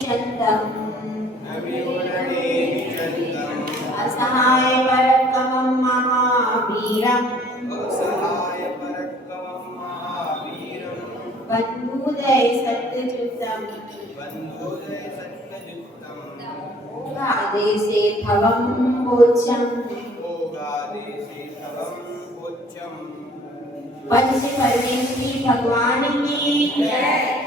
चन्दम् अविवरणे निचन्दम् असहायपराक्रमं महावीरम् असहायपराक्रमं महावीरं बन्धुदय सत्ययुक्तं बन्धुदय सत्ययुक्तं भोगादेशे भवं भोज्यम् भोगादेशे तवं भोज्यम् पंच परमेश्वरी भगवान की जय।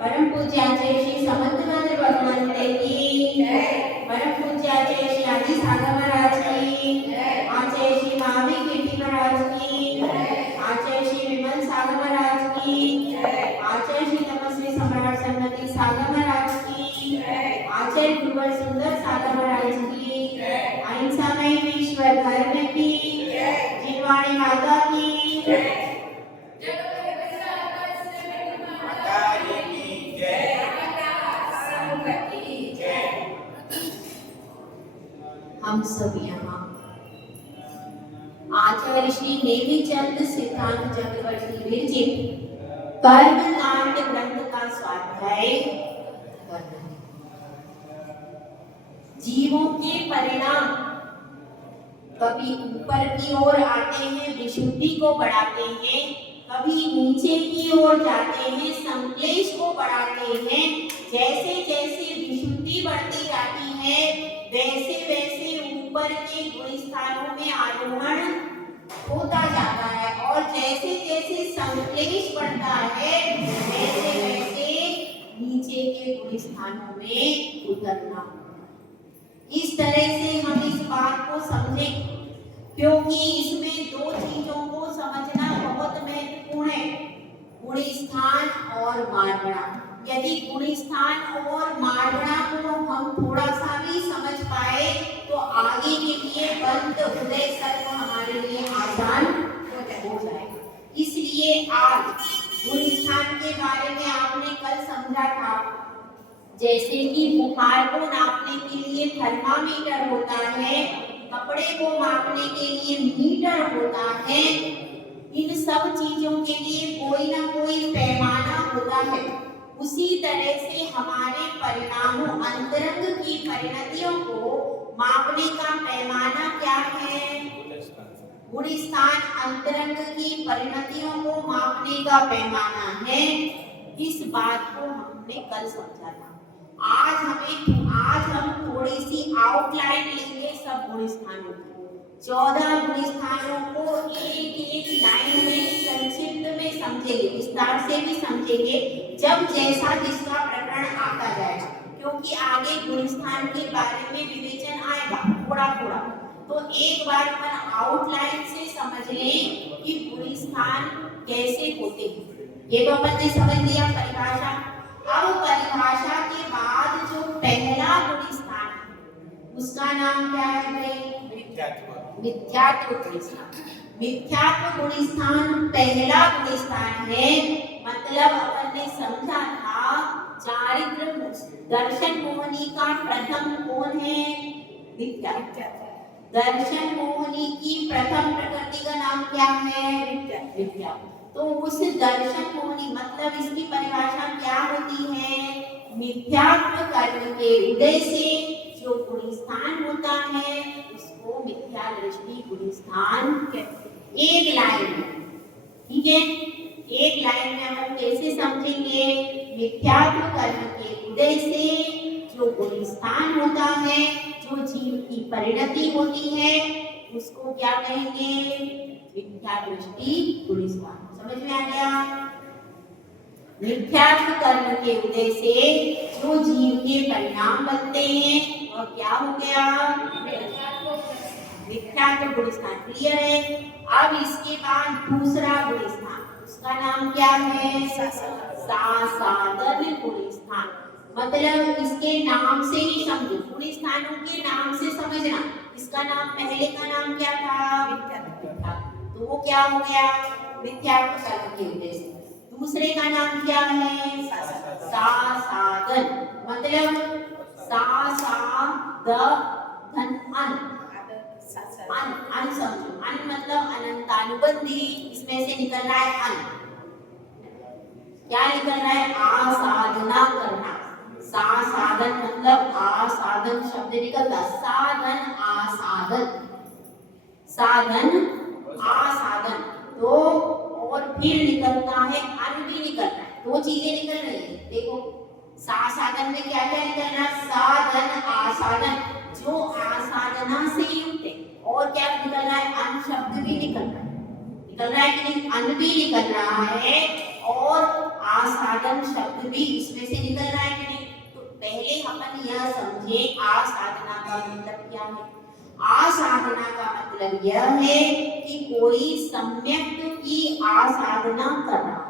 परम पूज्य आचार्य श्री समर्थनाथ भगवान की जय। परम पूज्य आचार्य श्री आदि सागर महाराज की जय। आचार्य श्री महावीर कीर्ति महाराज की जय। आचार्य श्री विमल सागर महाराज की जय। आचार्य श्री तपस्वी सम्राट सन्मति सागर महाराज की जय। आचार्य गुरुवर सुंदर सागर महाराज की जय। अहिंसामय ईश्वर धर्म की जय। जिनवाणी माता की जय। माता की जय हम सब यहाँ आचार्य श्री देवीचंद सिद्धांत चक्रवर्ती विरचित कर्म कांड ग्रंथ का स्वाध्याय कर रहे हैं। जीवों के परिणाम कभी ऊपर की ओर आते हैं, विशुद्धि को बढ़ाते हैं, कभी नीचे की ओर जाते हैं, संक्लेश को बढ़ाते हैं। जैसे जैसे विशुद्धि बढ़ती जाती है, वैसे वैसे ऊपर के गुण स्थानों में आरोहण होता जाता है, और जैसे जैसे संक्लेश बढ़ता है, वैसे वैसे नीचे के गुण स्थानों में उतरना। इस तरह से हम इस बात को समझें, क्योंकि इसमें दो चीजों को समझना बहुत महत्वपूर्ण है, गुण स्थान और मार्गणा। यदि गुण स्थान और मार्गणा को हम थोड़ा सा भी समझ पाए तो आगे के लिए बंद हृदय सर्व हमारे लिए आसान हो जाएगा। इसलिए आज गुण स्थान के बारे में आपने कल समझा था, जैसे कि बुखार को नापने के लिए थर्मामीटर होता है, कपड़े को मापने के लिए मीटर होता है, इन सब चीजों के लिए कोई ना कोई पैमाना होता है। उसी तरह से हमारे परिणामों, अंतरंग की परिणतियों को मापने का पैमाना क्या है? गुण स्थान अंतरंग की परिणतियों को मापने का पैमाना है। इस बात को हमने कल समझा था। आज हम थोड़ी सी आउटलाइन लेंगे सब गुण स्थानों की। 14 गुण स्थानों को एक एक लाइन में संक्षिप्त में समझेंगे, विस्तार से भी समझेंगे, जब जैसा जिसका प्रकरण आता जाएगा, क्योंकि आगे गुण स्थान के बारे में विवेचन आएगा थोड़ा थोड़ा। तो एक बार अपन आउटलाइन से समझ लें कि गुण स्थान कैसे होते हैं। ये तो अपन ने समझ लिया परिभाषा। अब परिभाषा के बाद जो पहला गुण स्थान है उसका नाम क्या है भाई? मिथ्यात्व गुण स्थान। मिथ्यात्व गुण स्थान पहला गुण स्थान है। मतलब अपन ने समझा था, चारित्र दर्शन मोहिनी का प्रथम कौन है? मिथ्यात्व। दर्शन मोहिनी की प्रथम प्रकृति का नाम क्या है? मिथ्यात्व। तो उस दर्शन मोहिनी मतलब इसकी परिभाषा क्या होती है? मिथ्यात्व कर्म के उदय से जो गुण स्थान होता है उसको मिथ्या दृष्टि गुण स्थान कहते हैं। एक लाइन में, ठीक है, एक लाइन में हम कैसे समझेंगे? मिथ्यात्व कर्म के उदय से जो गुण स्थान होता है, जो जीव की परिणति होती है, उसको क्या कहेंगे? मिथ्या दृष्टि गुण स्थान। समझ में आ गया? मिथ्यात्व कर्म के उदय से जो जीव के परिणाम बनते हैं, और क्या हो गया? मिथ्यात्व गुण स्थान। क्लियर है? अब इसके बाद दूसरा गुण स्थान, उसका नाम क्या है? साधन गुण स्थान। मतलब इसके नाम से ही समझो, गुण स्थानों के नाम से समझना। इसका नाम, पहले का नाम क्या था? मिथ्यात्व। तो वो क्या हो गया? मिथ्यात्व कर्म के उदय से। दूसरे का नाम क्या है? साधन। मतलब अन समझो, अन मतलब अनंतानुबंधी, इसमें से निकल रहा है अन। क्या निकल रहा है? आसाधना करना। सा शब्द निकलता साधन आसाधन, साधन आसाधन। तो और फिर निकलता है अन भी निकल रहा है, दो चीजें निकल रही है। देखो साधन में क्या क्या निकल रहा है, साधन आसाधन जो आसाधना से युक्त है, और क्या निकल रहा है, अन शब्द भी निकल रहा है, निकल रहा है कि नहीं, अन भी निकल रहा है और आसाधन शब्द भी इसमें से निकल रहा है कि नहीं। तो पहले अपन यह समझे आसाधना का मतलब क्या है। आसाधना का मतलब यह है कि कोई सम्यक की आसाधना कर रहा है।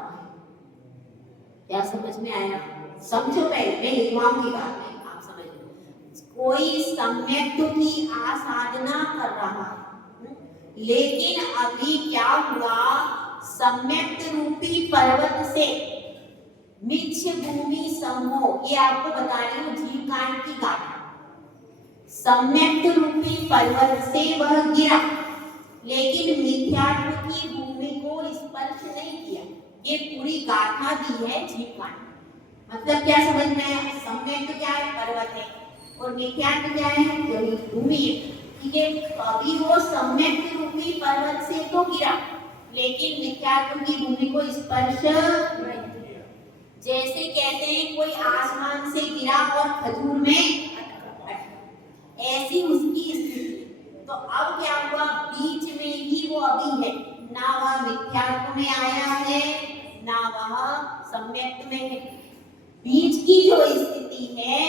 क्या समझ में आया, समझो पहले, मैं इमाम की बात नहीं, आप समझ लो। कोई सम्यक की आसाधना कर रहा है, लेकिन अभी क्या हुआ, सम्यक रूपी पर्वत से मिच्छ भूमि समूह, ये आपको बता रही हूँ जीवकांड की गाथा। सम्यक रूपी पर्वत से वह गिरा, लेकिन मिथ्यात्व की भूमि को स्पर्श नहीं किया। ये पूरी गाथा दी है जीवकांड। मतलब क्या समझ में आया, सम्यक क्या है, पर्वत है, और मिथ्यात्व क्या है, यही भूमि है। ठीक है, अभी वो सम्यक रूपी पर्वत से तो गिरा, लेकिन मिथ्यात्व की भूमि को स्पर्श नहीं किया। जैसे कहते हैं कोई आसमान से गिरा और खजूर में ऐसी उसकी स्थिति। तो अब क्या हुआ, बीच में ही वो अभी है, ना वह मिथ्यात्व में आया है ना वह सम्यक में है। बीच की जो स्थिति है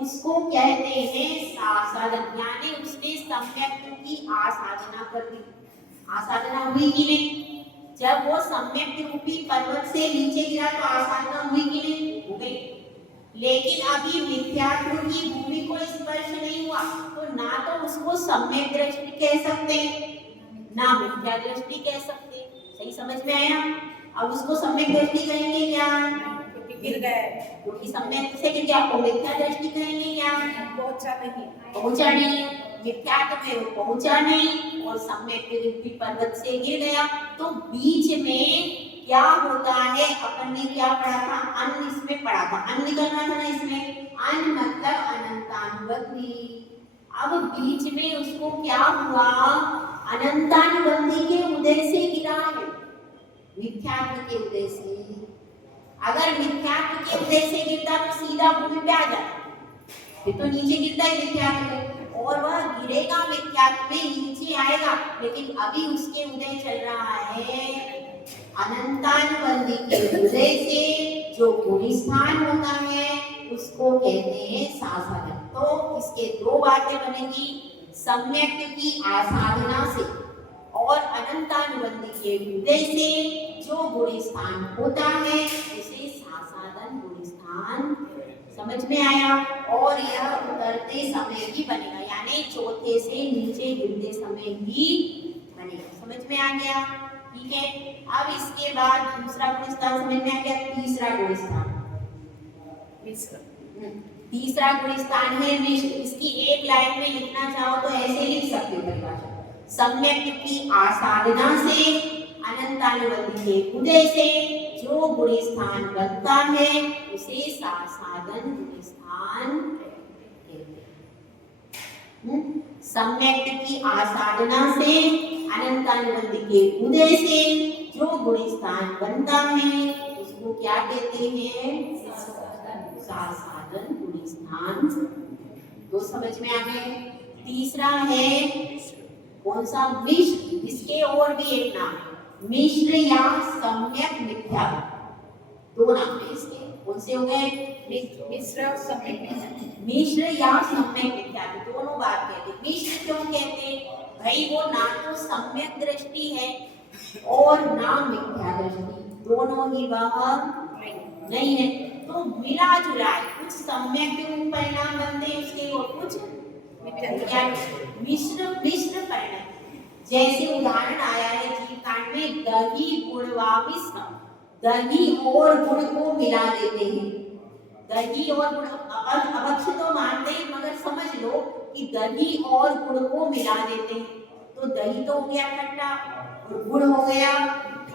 उसको कहते हैं साधन, यानी उसने सम्यक की आसाधना कर दी। आसाधना हुई कि नहीं, जब वो सम्यक रूपी पर्वत से नीचे गिरा तो आसाधना हुई कि नहीं, हो गई। लेकिन अभी मिथ्यात्व की भूमि को स्पर्श नहीं हुआ, तो ना तो उसको सम्यक दृष्टि कह सकते ना मिथ्या दृष्टि कह सकते। सही समझ में आया। अब उसको सम्यक दृष्टि कहेंगे क्या, गिर गए, क्योंकि सम्यक से गिर गया, आपको मिथ्या दृष्टि कहेंगे क्या, पहुंचा नहीं, मिथ्यात्व में वो पहुंचा नहीं और सम्यक रूपी पर्वत से गिर गया। तो बीच में क्या होता है, अपन ने क्या पढ़ा था, अन इसमें पढ़ा था, अन निकलना था ना इसमें, अन मतलब अनंतानुबंधी। अब बीच में उसको क्या हुआ, अनंतानुबंधी के उदय से गिरा है, मिथ्यात्व के उदय से। अगर मिथ्यात्व के उदय से गिरता तो सीधा भूमि पे आ जाता, फिर तो नीचे गिरता है मिथ्यात्व, और वह गिरेगा मिथ्यात्व में, नीचे आएगा। लेकिन अभी उसके उदय चल रहा है अनंतानुबंधी के उदय से, जो गुणस्थान होता है उसको कहते हैं साधन। तो इसके दो बातें बनेगी, सम्यक की आसाधना से और अनंतानुबंधी के उदय से जो गुणस्थान होता है उसे साधन गुणस्थान। समझ में आया। और यह उतरते समय भी बनेगा, यानी चौथे से नीचे गिरते समय भी बनेगा। समझ में आ गया, ठीक है। अब इसके बाद दूसरा गुणस्थान समझ में आ गया, तीसरा गुणस्थान। तीसरा गुणस्थान है मिश्र। इसकी एक लाइन में लिखना चाहो तो ऐसे लिख सकते हो परिभाषा, सम्यक की आसाधना से अनंतानुबंधी के उदय से जो गुणस्थान बनता है उसे साधन गुणस्थान कहते हैं। सम्यक की आसाधना से अनंतानुबंधी के उदय से जो गुणस्थान बनता है उसको क्या कहते हैं, साधन गुणस्थान। तो समझ में आ गए। तीसरा है कौन सा, मिश्र। इसके और भी एक नाम है, मिश्र या सम्यक मिथ्या, दो नाम है इसके। कौन से हो गए, मिश्र और सम्यक। मिश्र या सम्यक मिथ्या, दोनों बात कहते हैं। मिश्र क्यों कहते हैं भाई, वो ना तो सम्यक दृष्टि है और ना मिथ्या दृष्टि, दोनों ही वह नहीं है। तो मिला जुला कुछ सम्यक परिणाम बनते हैं उसके और कुछ मिश्र परिणाम। जैसे उदाहरण आया है जीवकांड में, दही गुड़ व मिश्र, दही और गुड़ को मिला देते हैं। दही और गुड़ अवश्य तो मानते हैं, मगर समझ लो कि दही और गुड़ को मिला देते हैं तो दही तो हो गया खट्टा और गुड़ हो गया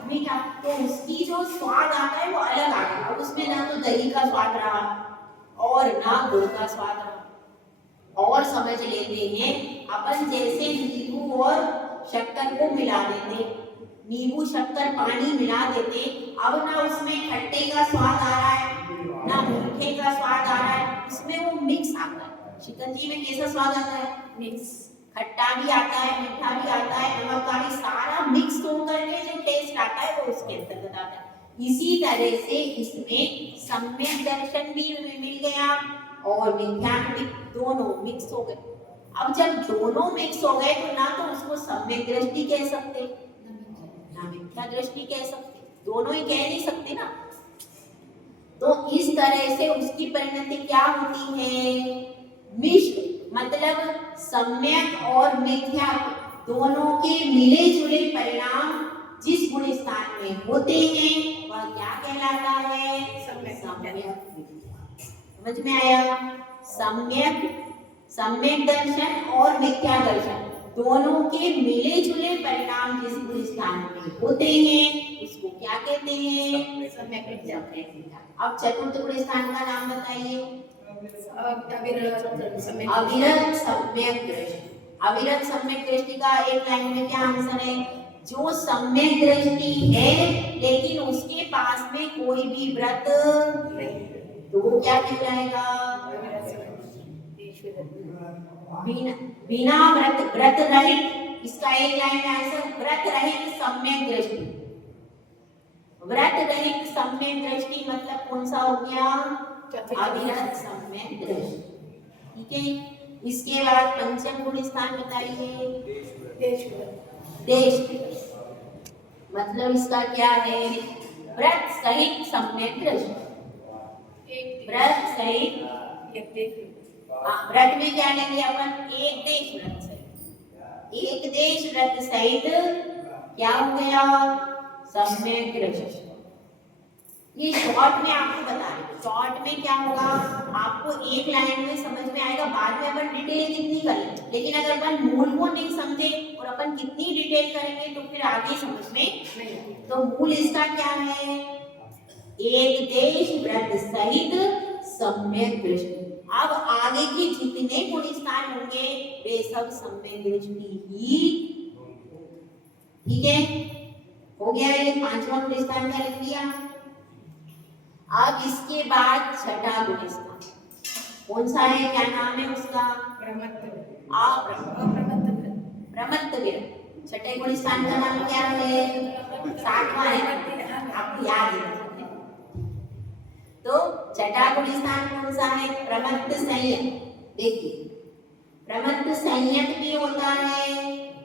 मीठा, तो उसकी जो स्वाद आता है वो अलग आता है। उसमें ना तो दही का स्वाद रहा और ना गुड़ का स्वाद रहा। और समझ लेते हैं। अपन जैसे नींबू और शक्कर को मिला देते, नींबू शक्कर पानी मिला देते, अब ना उसमें खट्टे का स्वाद आ रहा है ना मीठे का स्वाद आ रहा है, उसमें वो मिक्स आता है। शिकंजी में कैसा स्वाद आता है? मिक्स, खट्टा भी आता है, मीठा भी आता है, नमक का भी, सारा मिक्स होकर के जो टेस्ट आता है वो उसके अंतर्गत आता है। इसी तरह से इसमें सम्यक दर्शन भी मिल गया और मिथ्यात्व दोनों मिक्स हो गए। अब जब दोनों मिक्स हो गए तो ना तो उसको सम्यक दृष्टि कह सकते ना मिथ्या दृष्टि कह सकते, दोनों ही कह नहीं सकते ना। तो इस तरह से उसकी परिणति क्या होती है? मिश्र, मतलब सम्यक और मिथ्या दोनों के मिले जुले परिणाम जिस गुण स्थान में होते हैं वह क्या कहलाता है? सम्यक। समझ में आया? सम्यक दर्शन और मिथ्या दर्शन दोनों के मिले जुले परिणाम जिस गुण स्थान में होते हैं उसको क्या कहते हैं? सम्यक। अब चतुर्थ गुण स्थान का नाम बताइए। अविरत सम्यक दृष्टि। अविरत सम्यक दृष्टि का एक लाइन में क्या आंसर है? जो सम्यक दृष्टि है लेकिन उसके पास में कोई भी व्रत तो वो क्या कहलाएगा? बिना व्रत रहित। इसका एक लाइन में आंसर व्रत रहित सम्यक दृष्टि। व्रत रहित सम्यक दृष्टि मतलब कौन सा हो गया? अविरत सम्यक दृष्टि। ठीक है। इसके बाद पंचम गुण स्थान बताइए। देश, मतलब इसका क्या है? व्रत सहित सम्यक दृष्टि। व्रत सहित, व्रत में क्या लेंगे अपन? एक देश व्रत सहित। एक देश व्रत सहित क्या हो गया? सम्यक दृष्टि। ये शॉर्ट में आपको बता रही हूँ। शॉर्ट में क्या होगा आपको एक लाइन में समझ में आएगा, बाद में अपन डिटेल कितनी करें, लेकिन अगर अपन मूल को नहीं समझे और अपन कितनी डिटेल करेंगे तो फिर आगे समझ में नहीं। तो मूल इसका क्या है? एक देश व्रत सहित सम्यक दृष्टि। अब आगे के जितने गुण स्थान होंगे वे सब सम्यक दृष्टि ही। ठीक है, हो गया। ये पांचवा गुण स्थान का लिख दिया। अब इसके बाद छठा गुण स्थान कौन सा है? क्या नाम है उसका? प्रमत्तव्य। छठे गुण स्थान का नाम क्या है? सातवां है, आपको याद है। तो छठा गुण स्थान कौन सा है? प्रमत्त संयम। देखिए, प्रमत्त संयत भी होता है,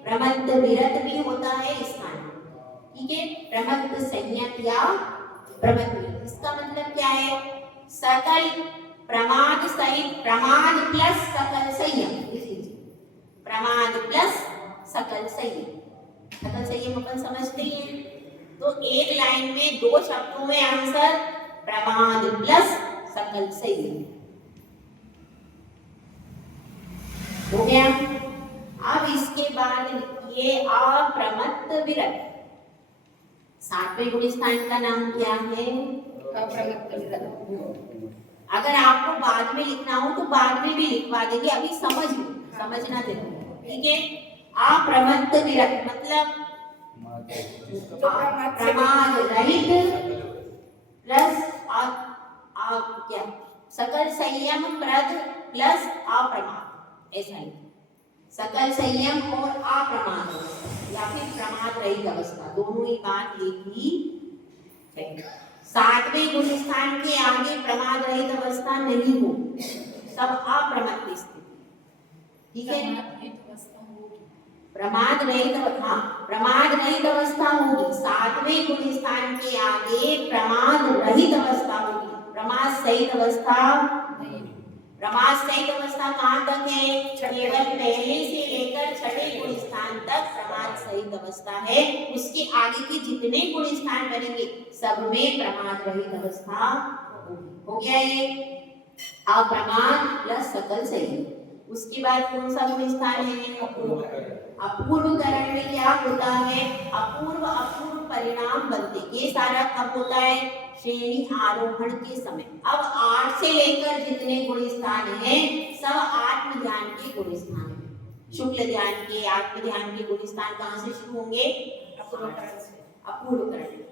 प्रमत्त विरत भी होता है स्थान। ठीक है, प्रमत्त संयत या प्रमत्त। इसका मतलब क्या है? सकल प्रमाद सहित, प्रमाद प्लस सकल संयम। प्रमाद प्लस सकल संयम। सकल संयम अपन समझते ही हैं। तो एक लाइन में दो शब्दों में आंसर प्रमाद प्लस सकल संयम हो गया। अब इसके बाद लिखिए अप्रमत्त विरत। सातवें गुण स्थान का नाम क्या है? अप्रमत्त विरत। अगर आपको बाद में लिखना हो तो बाद में भी लिखवा देंगे, अभी समझना जरूर। ठीक है, अप्रमत्त विरत मतलब प्रमाद रहित प्लस क्या? सकल संयम प्रद प्लस अप्रमाद, ऐसा ही। सकल संयम और अप्रमाद या फिर प्रमाद रहित अवस्था, दोनों ही बात एक ही है। सातवें गुण स्थान के आगे प्रमाद रहित अवस्था नहीं हो, सब अप्रमत्त स्थिति। ठीक है, प्रमाद रहित, हाँ, प्रमाद रहित अवस्था होगी। सातवें गुण स्थान के आगे प्रमाद रहित अवस्था होगी। प्रमाद सहित अवस्था नहीं। प्रमाद सहित अवस्था कहाँ तक है? केवल पहले से लेकर छठे गुण स्थान तक प्रमाद सहित अवस्था है। उसके आगे के जितने गुण स्थान बनेंगे सब में प्रमाद रहित अवस्था होगी। हो गया ये अप्रमाद प्लस सकल संयम। उसके बाद कौन सा गुण स्थान है? अपूर्व करण में क्या होता है? अपूर्व अपूर्व परिणाम बनते। ये सारा कब होता है? श्रेणी आरोहण के समय। अब 8 से लेकर जितने गुण स्थान हैं सब आत्म ध्यान के गुण स्थान हैं। शुक्ल ध्यान के, आत्म ध्यान के गुण स्थान कहाँ से शुरू होंगे? अपूर्व करण।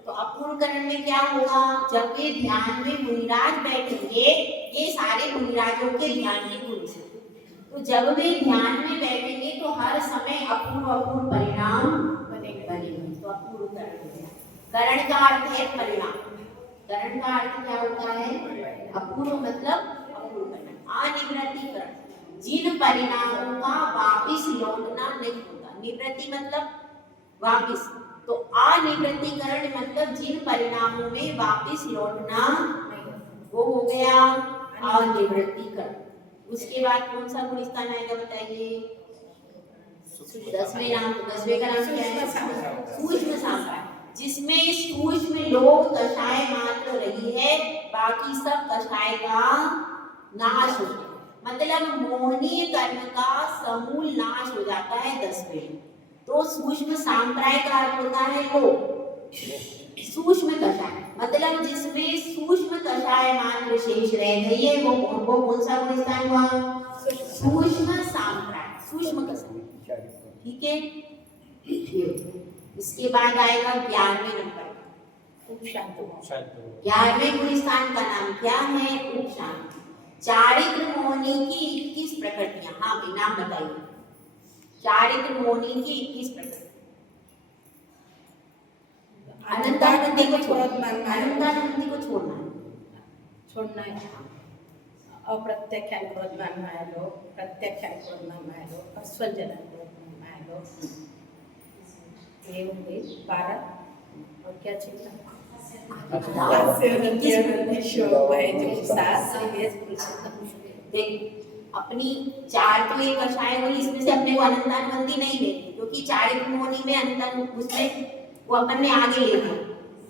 तो अपूर्व करण में क्या होगा? जब ये ध्यान में मुनिराज बैठेंगे, ये सारे मुनिराजों के ध्यान के गुण स्थान, तो जब वे ध्यान में बैठेंगे तो हर समय अपूर्व अपूर्व परिणाम बनेंगे। तो अपूर्व करण हो गया। करण का अर्थ है परिणाम। करण का अर्थ क्या होता है? अपूर्व मतलब अपूर्व परिणाम। अनिवृत्तिकरण, जिन परिणामों का वापिस लौटना नहीं होता। निवृत्ति मतलब वापिस, तो अनिवृत्तिकरण मतलब जिन परिणामों में वापिस लौटना, वो हो गया अनिवृत्तिकरण। उसके बाद कौन सा गुण स्थान आएगा बताइए? 10वें का नाम क्या है? सूक्ष्म सांप्राय, जिसमें सूक्ष्म लोक कषाय मात्र रही है, बाकी सब कषाय का नाश हो गया। मतलब मोहनीय कर्म का समूल नाश हो जाता है 10वें। तो सूक्ष्म सांप्राय का अर्थ होता है लोक। सूक्ष्म कषाय मतलब जिसमें सूक्ष्म कषाय मात्र शेष रह गई है, वो कौन सा गुण स्थान हुआ? सूक्ष्म सांप्राय, सूक्ष्म कषाय। ठीक है। इसके बाद आएगा 11वें नंबर, उपशांत। 11वें गुण स्थान का नाम क्या है? उपशांत। चारित्र मोहिनी की 21 प्रकृतियां। हाँ भाई, नाम बताइए। चारित्र मोहिनी की 21 प्रकृति। अनंतानंदी को छोड़ना है। अप्रत्याख्यान क्रोधमान मायालो, प्रत्याख्यान क्रोधमान मायालो, अस्वजन क्रोधमान मायालो। ये हो गई 12। और क्या चाहिए? अपनी 4 तो एक कषाय हुई, इसमें से अपने को अनंतानुबंधी नहीं लेती, क्योंकि चारित्र मोहिनी में अनंतान उसमें वो अपन ने आगे ले लिया।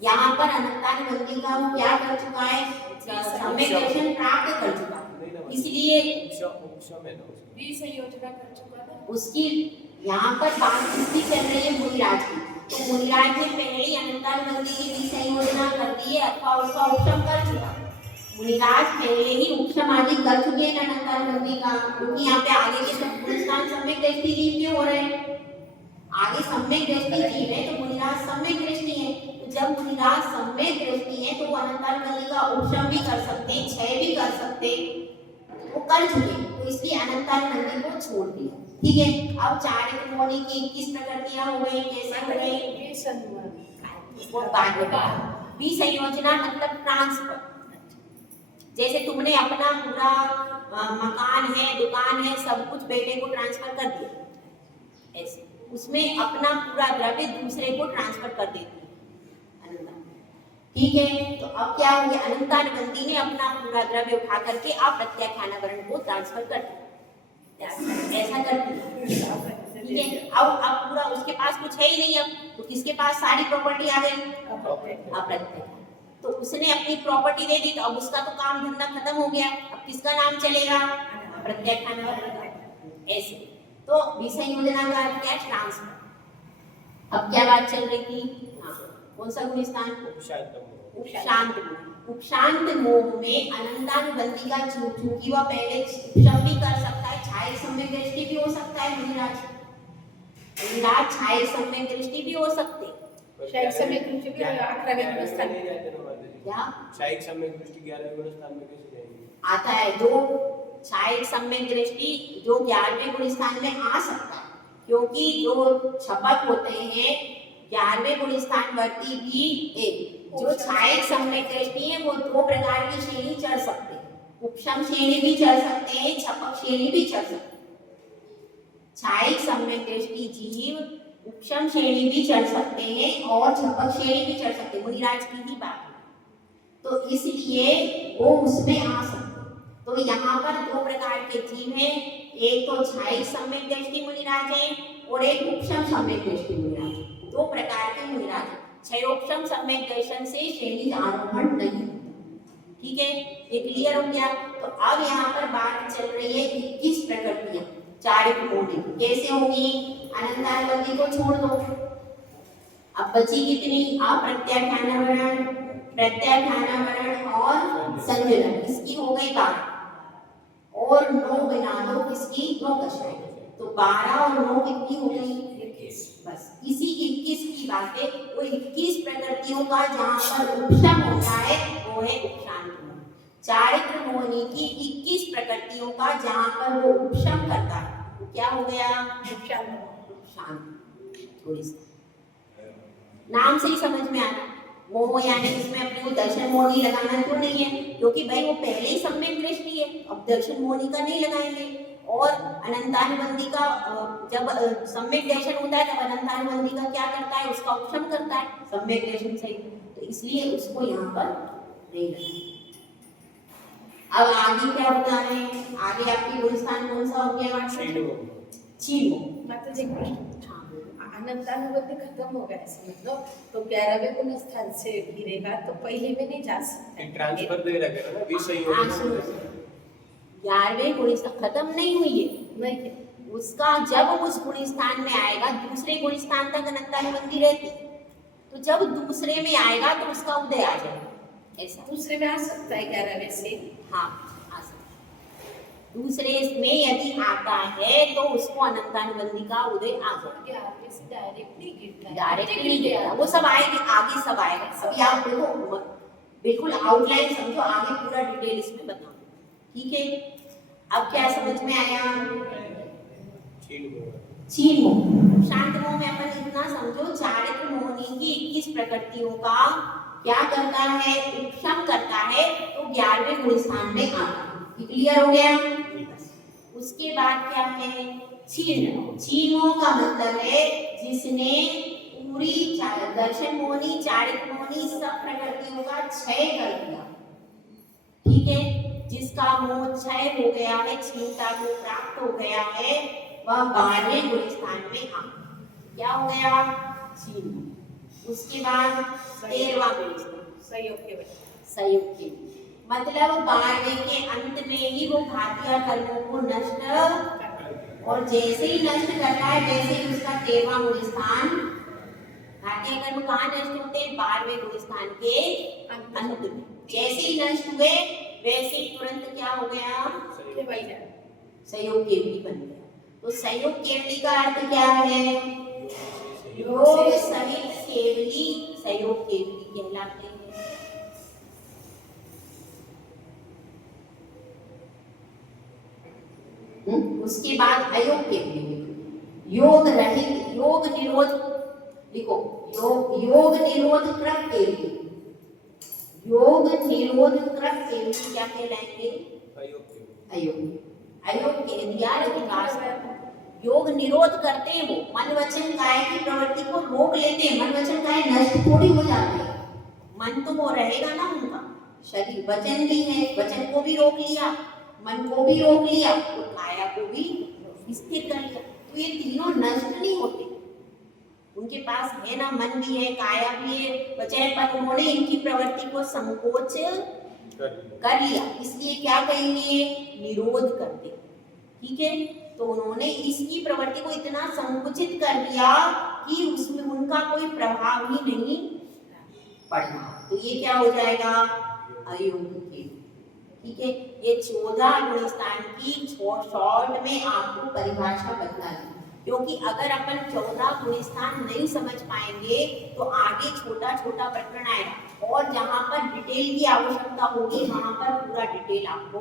यहाँ पर अनंतानुबंधी का वो क्या कर चुका है? सम्यक दर्शन प्राप्त कर चुका, इसलिए विसंयोजना कर चुका था। उसकी यहाँ पर बात किसकी चल रही है? मुनिराज की। तो मुनिराज ने पहले ही अनंतानुबंधी की विसंयोजना कर दी है अथवा उसका उपशम कर चुका। मुनिराज पहले ही उपशम आदि कर चुके हैं अनंतानुबंधी का, क्योंकि यहाँ पे आगे के सब पुरस्कार सम्यक दृष्टि जीव के हो रहे हैं। आगे सम्यक दृष्टि जीव है तो मुनिराज सम्यक दृष्टि है। तो जब मुनिराज सम्यक दृष्टि है तो वो अनंतानुबंधी का उपशम भी कर सकते, क्षय भी कर सकते, वो कर चुके, तो इसलिए अनंतानुबंधी को छोड़ दिया। ठीक है। अब चारित्र मोहिनी की 21 प्रकृतियां हो गई। कैसे हो गई? वो बाद में विसंयोजना मतलब ट्रांसफर। जैसे तुमने अपना पूरा मकान है, दुकान है, सब कुछ बेटे को ट्रांसफर कर दिया, ऐसे उसमें अपना पूरा द्रव्य दूसरे को ट्रांसफर कर देती है अनंता। ठीक है। तो अब क्या हो गया? अनंतानुबंधी ने अपना पूरा द्रव्य उठा करके अप्रत्याख्यानावरण को ट्रांसफर कर दिया, ऐसा करती है। ठीक है। अब पूरा उसके पास कुछ है ही नहीं, अब तो किसके पास सारी प्रॉपर्टी आ गई? अप्रत्याख्यान। तो उसने अपनी प्रॉपर्टी दे दी, तो अब उसका तो काम धंधा खत्म हो गया। अब किसका नाम चलेगा? अप्रत्याख्यानावरण। ऐसे तो विसंयोजना का अर्थ क्या? ट्रांसफर। अब क्या बात चल रही थी? हाँ, कौन सा गुण स्थान? उपशांत मोह। उपशांत मोह में अनंतानुबंधी का चूंकि वह पहले उपशम भी कर सकता है, छाया सम्यक दृष्टि भी हो सकता है। मुनिराज छाया सम्यक दृष्टि भी हो सकते, शायद सम्यक दृष्टि भी 11वें गुण स्थान क्या? शायद सम्यक दृष्टि 11वें गुण स्थान में कैसे जाएगी? आता है। दो छाया सम्यक दृष्टि जो 11वें गुण स्थान में आ सकता है, क्योंकि जो छपक होते हैं 11वें गुण स्थान वर्ती भी एक। जो छाया सम्यक दृष्टि है वो 2 प्रकार की श्रेणी चढ़ सकते हैं। उपशम श्रेणी भी चढ़ सकते हैं, छपक श्रेणी भी चढ़ सकते हैं। छाया सम्यक दृष्टि जीव उपशम श्रेणी भी चढ़ सकते हैं और छपक श्रेणी भी चढ़ सकते हैं। मुनिराज की ही बात है, तो इसलिए वो उसमें आ सकते। तो यहाँ पर 2 प्रकार के जीव हैं, एक तो छाया सम्यक दृष्टि मुनिराज है और एक उपशम सम्यक दृष्टि मुनिराज। 2 प्रकार के मुनिराज। क्षयोपशम सम्यक दर्शन से श्रेणी आरोहण नहीं होता। ठीक है, ये क्लियर हो गया। तो अब यहाँ पर बात चल रही है 21 प्रकृतियां। चारित्र मोहनी कैसे होगी? अनंतानुबंधी को छोड़ दो। अब बची कितनी? अप्रत्याख्यानावरण, प्रत्याख्यानावरण और संजुलन। इसकी हो गई 12 और 9 बना दो किसकी? 9 कक्षाएं। तो 12 और 9 कितनी हो गई? 21। बस इसी 21 की बातें, वो 21 प्रकृतियों का जहाँ पर उपशम होता है वो है उपशांत मोहन। चारित्र मोहनी की 21 प्रकृतियों का जहाँ पर वो उपशम करता है वो क्या हो गया? उपशांत। थोड़ी सी नाम से ही समझ में आ रहा है। मोह यानी इसमें अपने को दर्शन मोहनी लगाना क्यों नहीं है? क्योंकि भाई वो पहले ही सम्यक दृष्टि है, अब दर्शन मोहनी का नहीं लगाएंगे। और अनंतानुबंधी का जब सम्यक दर्शन होता है तब अनंतानुबंधी का क्या करता है? उसका उपशम करता है सम्यक दर्शन से। तो इसलिए उसको यहाँ पर नहीं लगाएंगे। अब आगे क्या बता रहे हैं? आगे आपकी गुणस्थान कौन सा हो गया? चीनो। माता जी अनंतानुबंधी खत्म हो गया ऐसे मतलब, तो 11वें गुणस्थान से गिरेगा तो पहले में नहीं जा सकता। ट्रांसफर दे रखा है ना विषय। 11वें गुणस्थान खत्म नहीं हुई है, नहीं उसका जब उस गुणस्थान में आएगा दूसरे गुणस्थान तक अनंतानुबंधी रहती, तो जब दूसरे में आएगा तो उसका उदय आ जाएगा। ऐसा दूसरे में आ सकता है 11वें से। हाँ आ सकता है। दूसरे में यदि आता है तो उसको अनंतानुबंधी का उदय आ जाएगा। 11वें से डायरेक्ट नहीं गिरता है, डायरेक्ट नहीं गिरता, वो सब आएंगे आगे, सब आएगा। अभी आप देखो बिल्कुल आउटलाइन समझो, आगे पूरा डिटेल इसमें बताऊं। ठीक है, अब क्या समझ में आया? चीन मोह। शांत मोह में अपन इतना समझो, चारित्र मोहनी की 21 प्रकृतियों का क्या करता है? उपशम करता है, तो 11वें गुणस्थान में आता है। क्लियर हो गया? उसके बाद क्या है? छीन। छीनो का मतलब है जिसने पूरी दर्शन मोहनी, चारित्र मोहनी सब प्रकृतियों का क्षय कर दिया। ठीक है, जिसका मोह क्षय हो गया है, क्षीणता को प्राप्त हो गया है, वह 12वें गुणस्थान में आ क्या हो गया? छीन। उसके बाद 13वां गुणस्थान संयोग के मतलब 12वें के अंत में ही वो घातिया कर्मों को नष्ट, और जैसे ही नष्ट करता है वैसे ही उसका 13वां गुणस्थान। घातिया कर्म कहाँ नष्ट होते हैं? 12वें गुणस्थान के अंत में। जैसे ही नष्ट हुए वैसे ही तुरंत क्या हो गया? संयोग केवली बन गया। तो संयोग केवली का अर्थ क्या है? योग सहित केवली संयोग केवली कहलाते हैं। उसके बाद अयोग केवली, योग रहित, योग निरोध लिखो, योग निरोध क्रम केवली, योग निरोध क्रम केवली क्या कहलाएंगे? अयोग। अयोग के दिया विकास, योग निरोध करते हैं, वो मन वचन काया की प्रवृत्ति को रोक लेते हैं। मन वचन काया नष्ट थोड़ी हो जाते हैं, मन तो वो रहेगा ना उनका, शरीर वचन भी है, वचन को भी रोक लिया, मन को भी रोक लिया और काया को भी स्थिर कर लिया, तो ये तीनों नष्ट नहीं होते। उनके पास है ना, मन भी है, काया भी है, वचन, पर उन्होंने इनकी प्रवृत्ति को संकोच कर लिया, इसलिए क्या कहेंगे? निरोध करते। ठीक है, तो उन्होंने इसकी प्रवृत्ति को इतना संकुचित कर दिया कि उसमें उनका कोई प्रभाव ही नहीं पड़ना, तो ये क्या हो जाएगा? अयोग के। ठीक है, ये 14 गुणस्थान की शॉर्ट में आपको परिभाषा बता दी, क्योंकि अगर अपन 14 गुणस्थान नहीं समझ पाएंगे तो आगे छोटा छोटा प्रकरण आएगा, और जहाँ पर डिटेल की आवश्यकता होगी वहाँ पर पूरा डिटेल आपको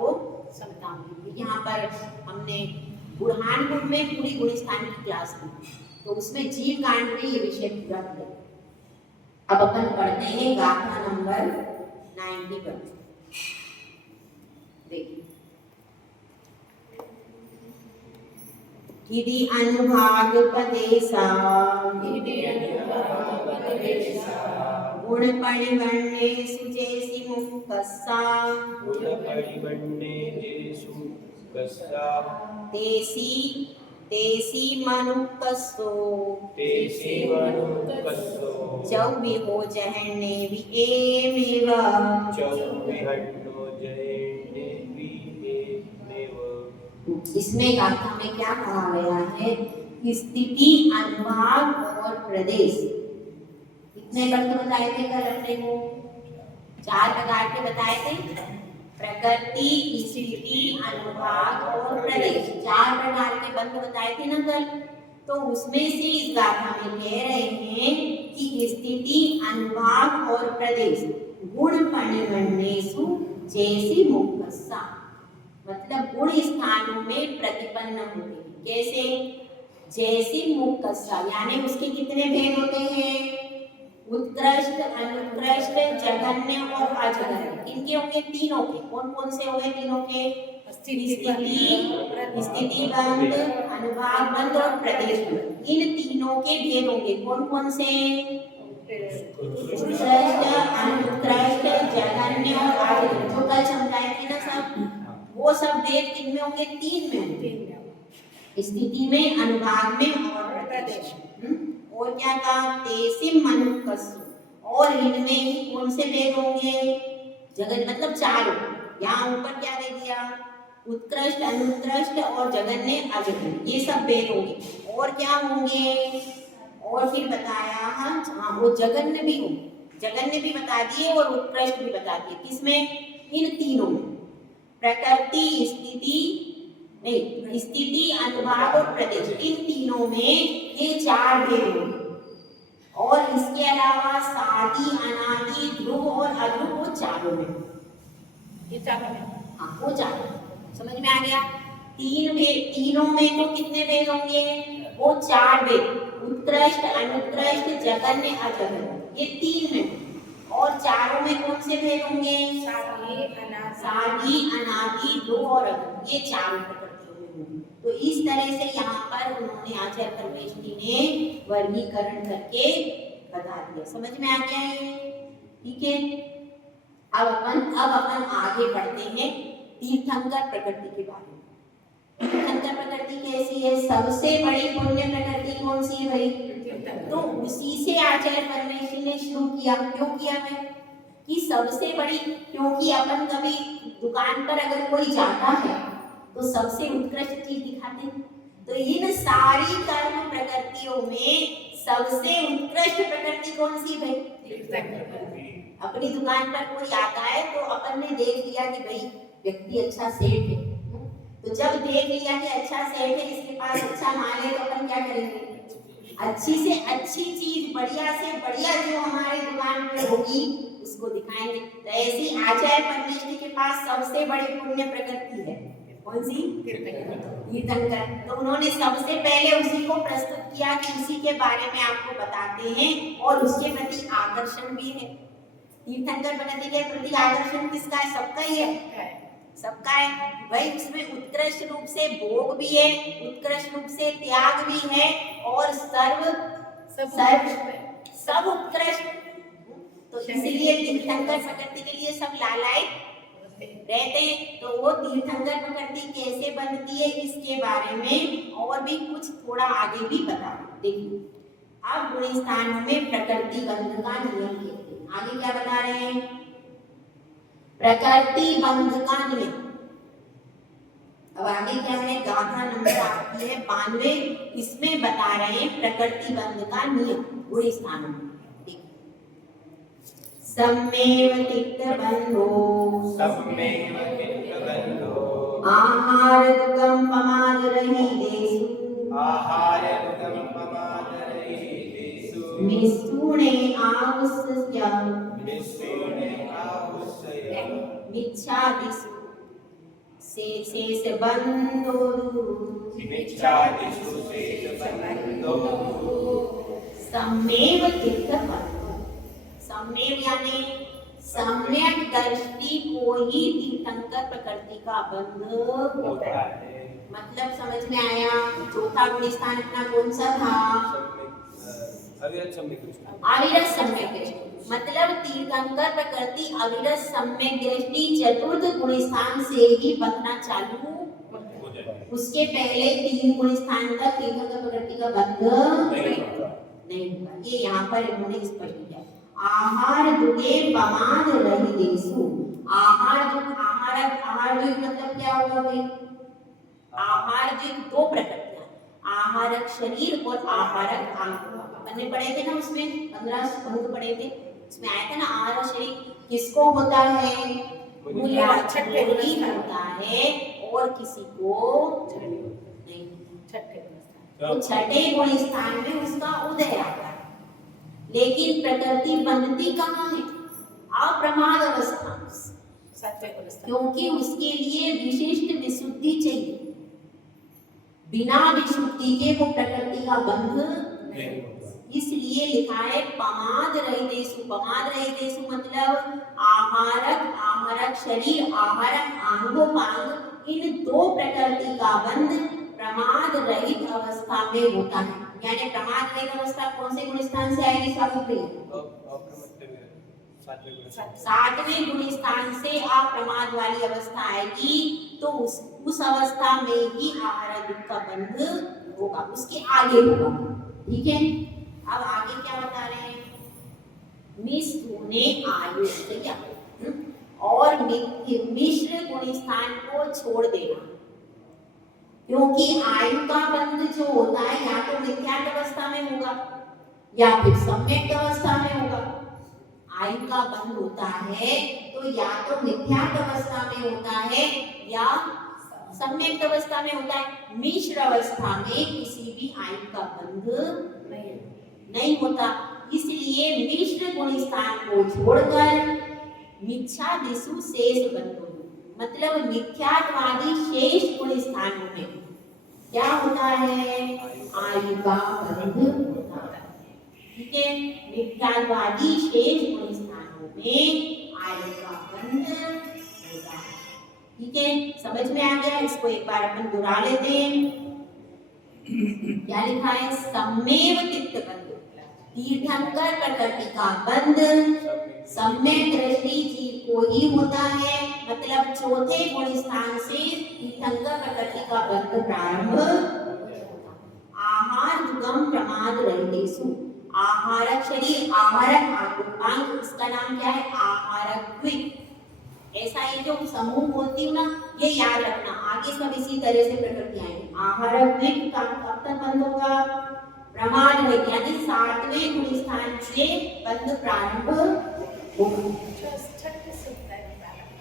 समझाऊंगी। यहाँ पर हमने बुरहानपुर में पूरी गुणस्थान की क्लास की, तो उसमें जीव कांड में ये विषय पूरा किया। अब अपन पढ़ते हैं गाथा नंबर 91। देखिए, यदि अनुभाग पदेशा गुण परिवर्णेषु जैसी मुक्तस्सा तेसी मनुक्तस्सो जौ विहो जहन्ने विएमेव। इसमें गाथा में क्या कहा गया है? स्थिति, अनुभाग और प्रदेश। कितने बंध बताए थे कल अपने को? 4 प्रकार के बताए थे, प्रकृति, स्थिति, अनुभाग और प्रदेश। 4 प्रकार के बंध बताए थे ना कल। तो उसमें से इस गाथा में कह रहे हैं कि स्थिति, अनुभाग और प्रदेश गुण परिगणनेषु जैसी मुक्तस्सा, मतलब गुण स्थानों में प्रतिपन्न होते हैं। कैसे? जैसी मुक्तस्सा, यानी उसके कितने भेद होते हैं? उत्कृष्ट, अनुत्कृष्ट, जघन्य और अजघन्य। इनके होंगे तीनों के। कौन कौन से होंगे तीनों के? स्थिति बंध, अनुभाग बंध और प्रदेश बंध। इन तीनों के भेद होंगे। कौन कौन से? उत्कृष्ट, अनुत्कृष्ट, जघन्य और अजघन्य। जो कल समझाए थे ना सब, वो सब भेद किन में होंगे? 3 में होंगे, स्थिति में, अनुभाग में और प्रदेश में। और क्या कहा? तेसिम मनुकस्सु। और इनमें ही कौन से भेद होंगे? जगन मतलब 4। यहाँ ऊपर क्या दे दिया? उत्कृष्ट, अनुत्कृष्ट और जघन्य, अजघन्य, ये सब भेद होंगे। और क्या होंगे? और फिर बताया, हाँ वो जघन्य भी होंगे। जघन्य भी बता दिए और उत्कृष्ट भी बता दिए। किसमें? इन तीनों में। प्रकृति, स्थिति नहीं, स्थिति, अनुभाग और प्रदेश, इन तीनों में ये 4 भेद होंगे। और इसके अलावा सादी, अनादि, ध्रुव और अध्रुव, वो 4 में। ये 4 में, हाँ वो 4। समझ में आ गया? 3 भेद, तीनों में तो कितने भेद होंगे? वो 4 भेद, उत्कृष्ट, अनुत्कृष्ट, जघन्य, अजघन्य, ये 3 में। और 4 में कौन से भेद होंगे? सादी, अनादि, ध्रुव और अध्रुव, ये 4 प्रकृतियों में होंगे। तो इस तरह से यहाँ पर उन्होंने आचार्य परमेश जी ने वर्गीकरण करके बता दिया। समझ में आ गया ये? ठीक है। अब अपन आगे बढ़ते हैं तीर्थंकर प्रकृति के बारे में। तीर्थंकर प्रकृति कैसी है? सबसे बड़ी पुण्य प्रकृति कौन सी है भाई? तो उसी से आचार्य परमेश्वर ने शुरू किया। क्यों किया है कि सबसे बड़ी? क्योंकि अपन कभी दुकान पर अगर कोई जाता है तो सबसे उत्कृष्ट चीज दिखाते हैं। तो इन सारी कर्म प्रकृतियों में सबसे उत्कृष्ट प्रकृति कौन सी भाई? अपनी दुकान पर कोई आता है तो अपन ने देख लिया कि भाई व्यक्ति अच्छा सेठ है। तो जब देख लिया कि अच्छा सेठ है, इसके पास अच्छा माल है, तो अपन क्या करेंगे? अच्छी से अच्छी चीज, बढ़िया से बढ़िया जो हमारे दुकान पे होगी उसको दिखाएंगे। तो ऐसी आचार्य परमेश्वर के पास सबसे बड़ी पुण्य प्रकृति है। कौन सी? तीर्थंकर। तो उन्होंने सबसे पहले उसी को प्रस्तुत किया कि उसी के बारे में आपको बताते हैं और उसके प्रति आकर्षण भी है। तीर्थंकर प्रकृति के प्रति आकर्षण किसका है? सबका ही है, सबका है भाई। उसमें उत्कृष्ट रूप से भोग भी है, उत्कृष्ट रूप से त्याग भी है और सब उत्कृष्ट। तो इसलिए तीर्थंकर प्रकृति के लिए सब लालायित रहते हैं। तो वो तीर्थंकर प्रकृति कैसे बनती है इसके बारे में और भी कुछ थोड़ा आगे भी बता। देखिए अब गुण स्थानों में प्रकृति बंध का नियम कहते हैं। आगे क्या बता रहे हैं? प्रकृति बंध का नियम। अब आगे क्या है? गाथा नंबर आपकी है 92। इसमें बता रहे हैं प्रकृति बंध का नियम गुण स्थानों में। सम्मेव तिक्तबन्धो आहारदुकं पमादरहितेषु मिथुने आहुष्य मिच्छादिषु शेषबन्धो सम्मेव तिक्तबन्धो। सम्मेव यानी सम्यक दृष्टि को ही तीर्थंकर प्रकृति का बंध होता है। मतलब समझ में आया? चौथा गुण स्थान अपना कौन सा था? अविरत सम्यक दृष्टि। मतलब तीर्थंकर प्रकृति अविरत सम्यक दृष्टि चतुर्थ गुण स्थान से ही बंधना चालू। उसके पहले 3 गुण स्थान तक तीर्थंकर प्रकृति का बंध नहीं होगा। ये यहाँ पर इन्होंने स्पष्ट किया। आहार दुखे पमाद रहितेषु। आहार दुख, आहार दुख मतलब क्या होगा भाई? आहार जो दो प्रकृतियां, आहारक शरीर और आहारक अंग। मैंने पढ़े थे ना, उसमें 15 अंग पढ़े थे, उसमें आया था ना आहारक शरीर किसको होता है, छठे मूली होता है, और किसी को नहीं। छठे गुण। तो छठे गुण स्थान में उसका उदय आता है, लेकिन प्रकृति बनती कहाँ है, अप्रमाद अवस्था में, सातवें गुण स्थान। क्योंकि उसके लिए विशिष्ट विशुद्धि चाहिए। बिना विशुद्धि के वो प्रकृति का बंध नहीं होता। इसलिए लिखा है पमाद रहितेषु। पमाद रहितेषु मतलब आहारक, आहारक शरीर, आहारक आंगोपांग, इन दो प्रकृति का बंध प्रमाद रहित अवस्था में होता है। यानी प्रमाद रहित अवस्था कौन से गुण स्थान से आएगी स्वामी प्रिय? सातवें गुण स्थान से अप्रमाद वाली अवस्था आएगी, तो उस अवस्था में ही आहार दुख का बंध होगा, उसके आगे होगा। ठीक है, अब आगे क्या बता रहे हैं, मिश्र आयुष्य और मिश्र गुण स्थान को छोड़ देना, क्योंकि आयु का बंध जो होता है या तो मिथ्यात्व अवस्था में होगा या फिर सम्यक अवस्था में होगा। आयु का बंध होता है तो या तो मिथ्यात्व अवस्था में होता है या सम्यक अवस्था में होता है। मिश्र अवस्था में किसी भी आयु का बंध नहीं होता, इसलिए मिश्र गुण स्थान को छोड़कर मिथ्या दिशु शेष बंधु, मतलब मिथ्यात्वादी शेष गुण स्थानों में क्या होता है, आयु का बंध होता है। ठीक है, मिथ्यात्वादी शेष गुण स्थानों में आयु का बंध होता है। ठीक है, समझ में आ गया? इसको एक बार अपन दोहरा लेते हैं। क्या लिखा है, सम्मेव चित्त बंध, तीर्थंकर प्रकृति का बंध सम्यक दृष्टि जीव को ही होता है, मतलब चौथे गुण स्थान से तीर्थंकर प्रकृति का बंध प्रारंभ। आहार दुगम प्रमाद रहितेषु, आहारक शरीर, आहारक आंगोपांग, इसका नाम क्या है, आहारक द्विक। ऐसा ये जो समूह बोलती हूँ ना, ये याद रखना, आगे सब इसी तरह से प्रकृतियां हैं। आहारक द्विक का कब तक बंद होगा, प्रमाद रहित, यानी सातवें गुण स्थान से बंध प्रारंभ होगा।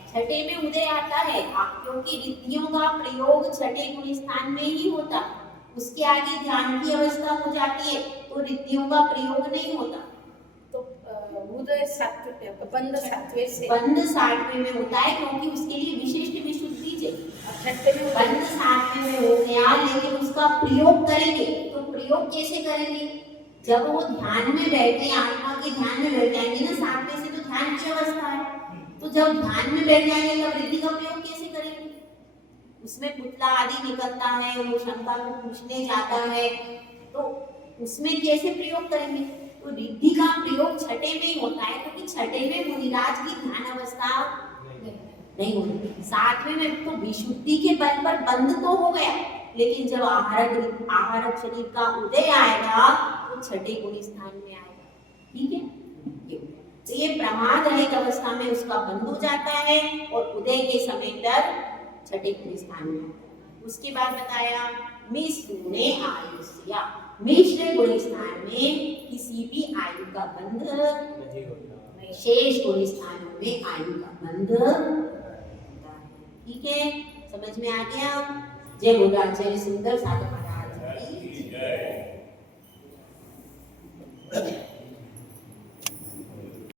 छठे में उदय आता है, क्योंकि रिद्धियों का प्रयोग छठे गुण स्थान में ही होता, उसके आगे ध्यान की अवस्था हो जाती है तो रिद्धियों का प्रयोग नहीं होता। तो उदय सात्विक, बंध सातवें से, बंध सातवें में होता है, क्योंकि उसके लिए विशिष्ट विशुद्धि चाहिए। छठे में बंध सातवें में हो गया, लेकिन उसका प्रयोग करेंगे तो प्रयोग कैसे करेंगे, जब वो ध्यान में बैठे, आत्मा के ध्यान में बैठ जाएंगे ना, सातवें से तो ध्यान की अवस्था है, तो जब ध्यान में बैठ जाएंगे तब रिद्धि का प्रयोग कैसे करेंगे, उसमें पुतला आदि निकलता है, वो शंका को पूछने जाता है, तो उसमें कैसे प्रयोग करेंगे, तो रिद्धि का प्रयोग छठे में ही होता है, क्योंकि छठे में मुनिराज की ध्यान अवस्था नहीं होती। सातवें में तो विशुद्धि के बल पर बंध तो हो गया, लेकिन जब आहारक शरीर का उदय आएगा तो छठे गुण स्थान में आएगा। ठीक है, तो ये प्रमाद रहित अवस्था में उसका बंध हो जाता है और उदय के समय पर छठे गुण स्थान में आता है। उसके बाद बताया मिश्र आयुष्य, मिश्र गुण स्थान में किसी भी आयु का बंध नहीं होता, शेष गुण स्थानों में आयु का बंध होता है। ठीक है, समझ में आ गया? जय बोलाचार्य सुंदर साधक महाराज की जय।